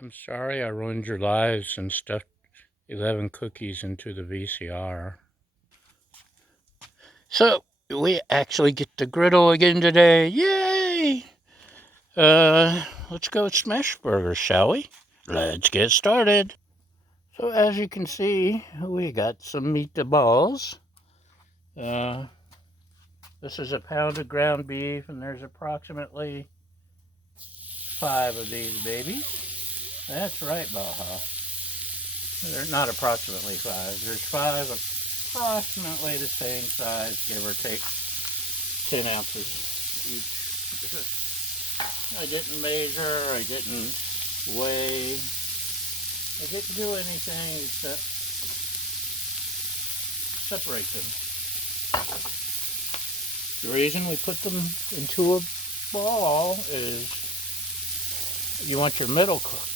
I'm sorry I ruined your lives and stuffed 11 cookies into the VCR. So, we actually get the griddle again today. Yay! Let's go smash burgers, shall we? Let's get started. So, as you can see, we got some meatballs. Uh, this is a pound of ground beef, and there's approximately 5 of these babies. That's right, Baja. They're not approximately 5. There's 5 approximately the same size, give or take 10 ounces each. I didn't measure, I didn't weigh, I didn't do anything except separate them. The reason we put them into a ball is you want your middle cooked.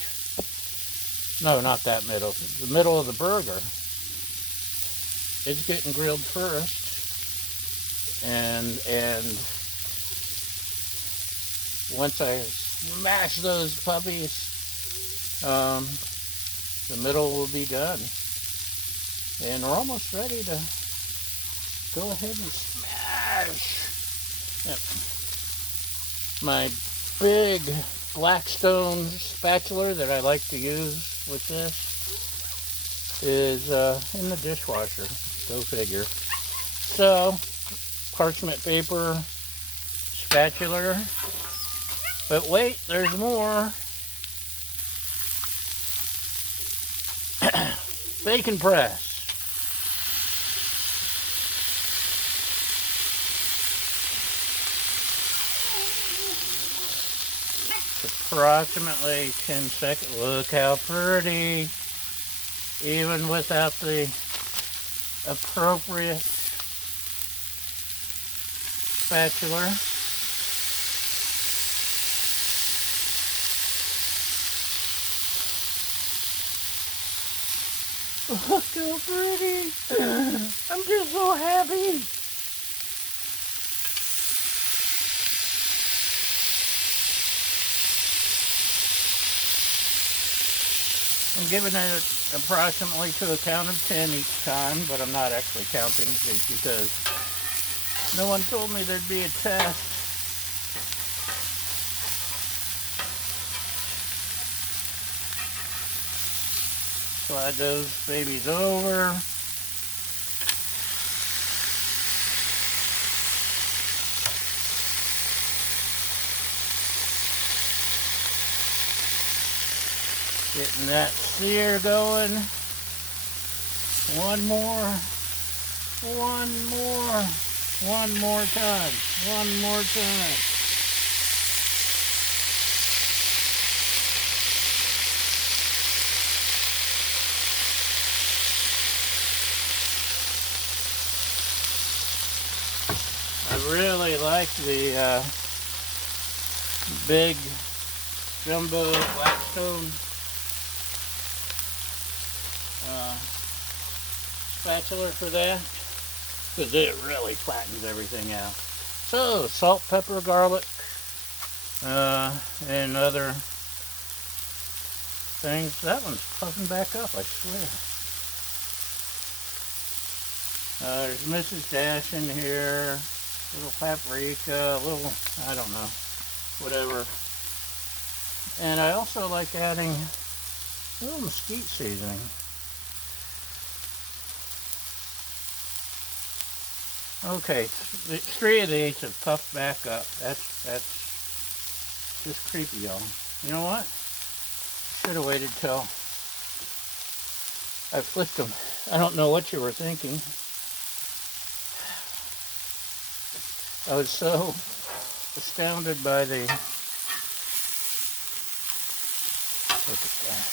No, not that middle. The middle of the burger is getting grilled first, and once I smash those puppies, the middle will be done. And we're almost ready to go ahead and smash. Yep. My big Blackstone spatula that I like to use with this is in the dishwasher. Go figure. So, parchment paper, spatula. But wait, there's more. Bacon press. Approximately 10 seconds. Look how pretty. Even without the appropriate spatula. Look how pretty. I'm just so happy. I'm giving it approximately to a count of 10 each time, but I'm not actually counting because no one told me there'd be a test. Slide those babies over. Getting that sear going. One more time. One more time. I really like the big jumbo Blackstone spatula for that, because it really flattens everything out. So, salt, pepper, garlic, and other things. That one's puffing back up, I swear. There's Mrs. Dash in here, little paprika, little, I don't know, whatever. And I also like adding a little mesquite seasoning. Okay, 3 of these have puffed back up. That's just creepy, y'all. You know what? Should have waited till I flipped them. I don't know what you were thinking. I was so astounded by the... Look at that.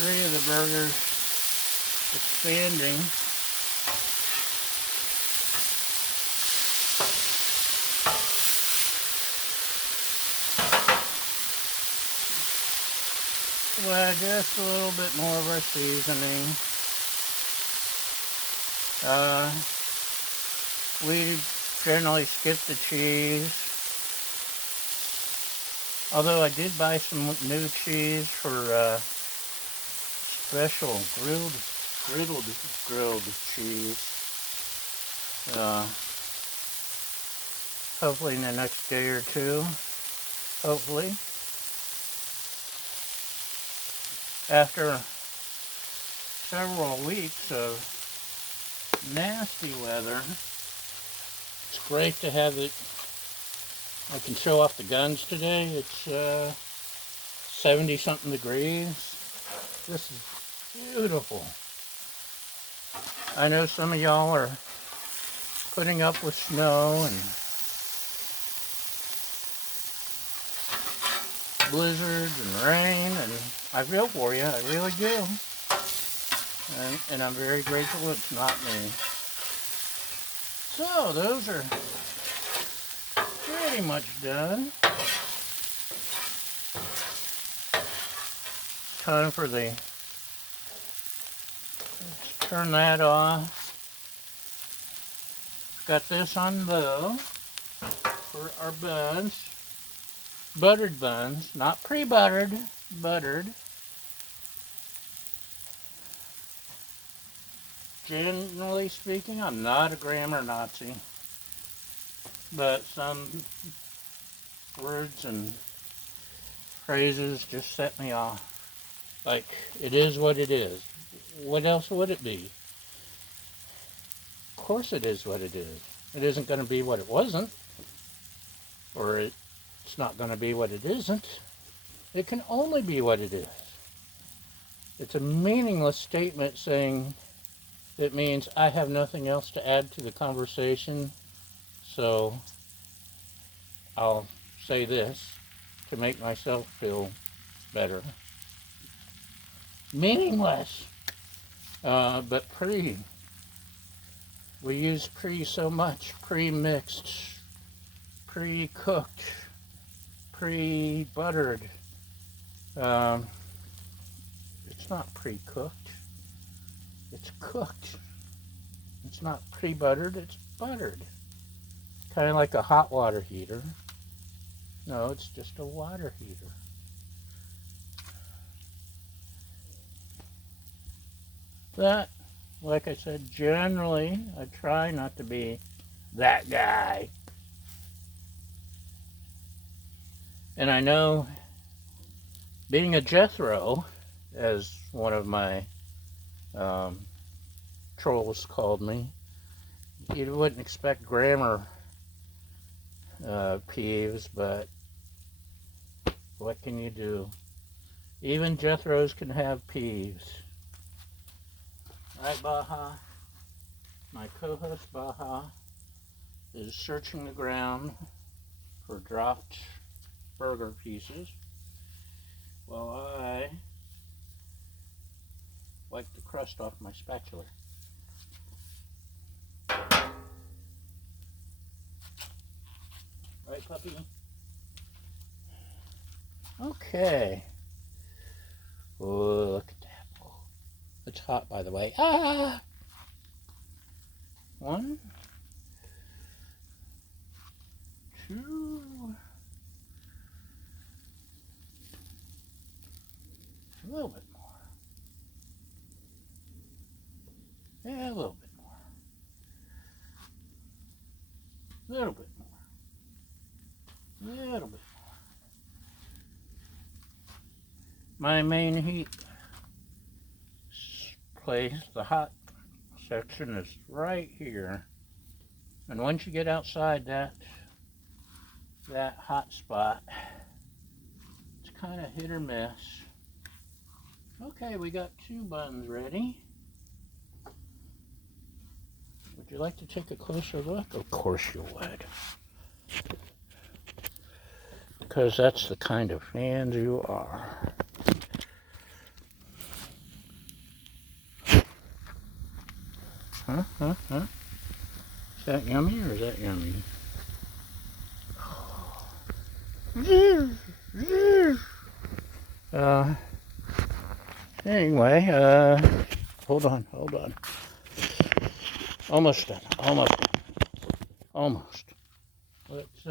3 of the burgers expanding. We'll add just a little bit more of our seasoning. We generally skip the cheese. Although I did buy some new cheese for special grilled cheese. Hopefully in the next day or two. Hopefully. After several weeks of nasty weather, it's great to have it. I can show off the guns today. It's 70 something degrees. This is beautiful. I know some of y'all are putting up with snow and blizzards and rain, and I feel for you, I really do. And I'm very grateful it's not me. So those are pretty much done. Time for the, let's turn that off. Got this on low for our buns. Buttered buns, not pre-buttered, buttered. Generally speaking, I'm not a grammar Nazi, but some words and phrases just set me off. Like, it is what it is. What else would it be? Of course it is what it is. It isn't going to be what it wasn't, or it's not going to be what it isn't. It can only be what it is. It's a meaningless statement saying it means I have nothing else to add to the conversation, so I'll say this to make myself feel better. Meaningless. But pre. We use pre so much. Pre-mixed, pre-cooked, pre-buttered. It's not pre-cooked. It's cooked. It's not pre-buttered, it's buttered. Kind of like a hot water heater. No, it's just a water heater. That, like I said, generally, I try not to be that guy. And I know being a Jethro, as one of my trolls called me, you wouldn't expect grammar peeves, but what can you do? Even Jethros can have peeves. Right, Baja? My co-host Baja is searching the ground for dropped burger pieces while I wipe the crust off my spatula. Right, puppy? Okay. Oh, look at that. It's hot, by the way. Ah! 1, 2. A little bit more. Yeah, a little bit more. A little bit more. A little bit more. My main heat place, the hot section, is right here. And once you get outside that hot spot, it's kind of hit or miss. Okay, we got 2 buns ready. Would you like to take a closer look? Of course you would. Because that's the kind of fans you are. Huh? Is that yummy or is that yummy? Anyway, hold on. Almost done. Almost. Let's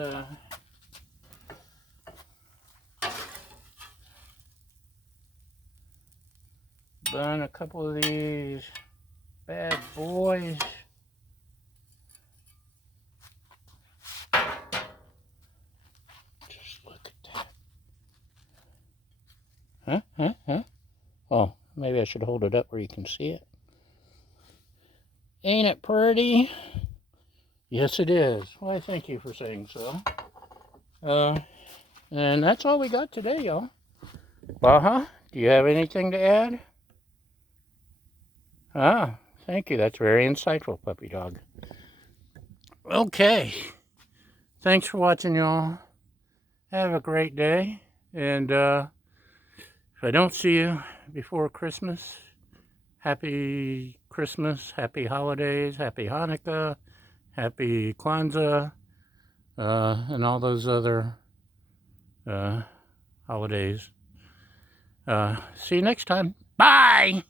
burn a couple of these bad boys. Just look at that. Huh? Oh, maybe I should hold it up where you can see it. Ain't it pretty? Yes, it is. Why, thank you for saying so. And that's all we got today, y'all. Baja, do you have anything to add? Ah, thank you. That's very insightful, puppy dog. Okay. Thanks for watching, y'all. Have a great day. And if I don't see you before Christmas, happy Christmas, happy holidays, happy Hanukkah, happy Kwanzaa, and all those other holidays. See you next time. Bye!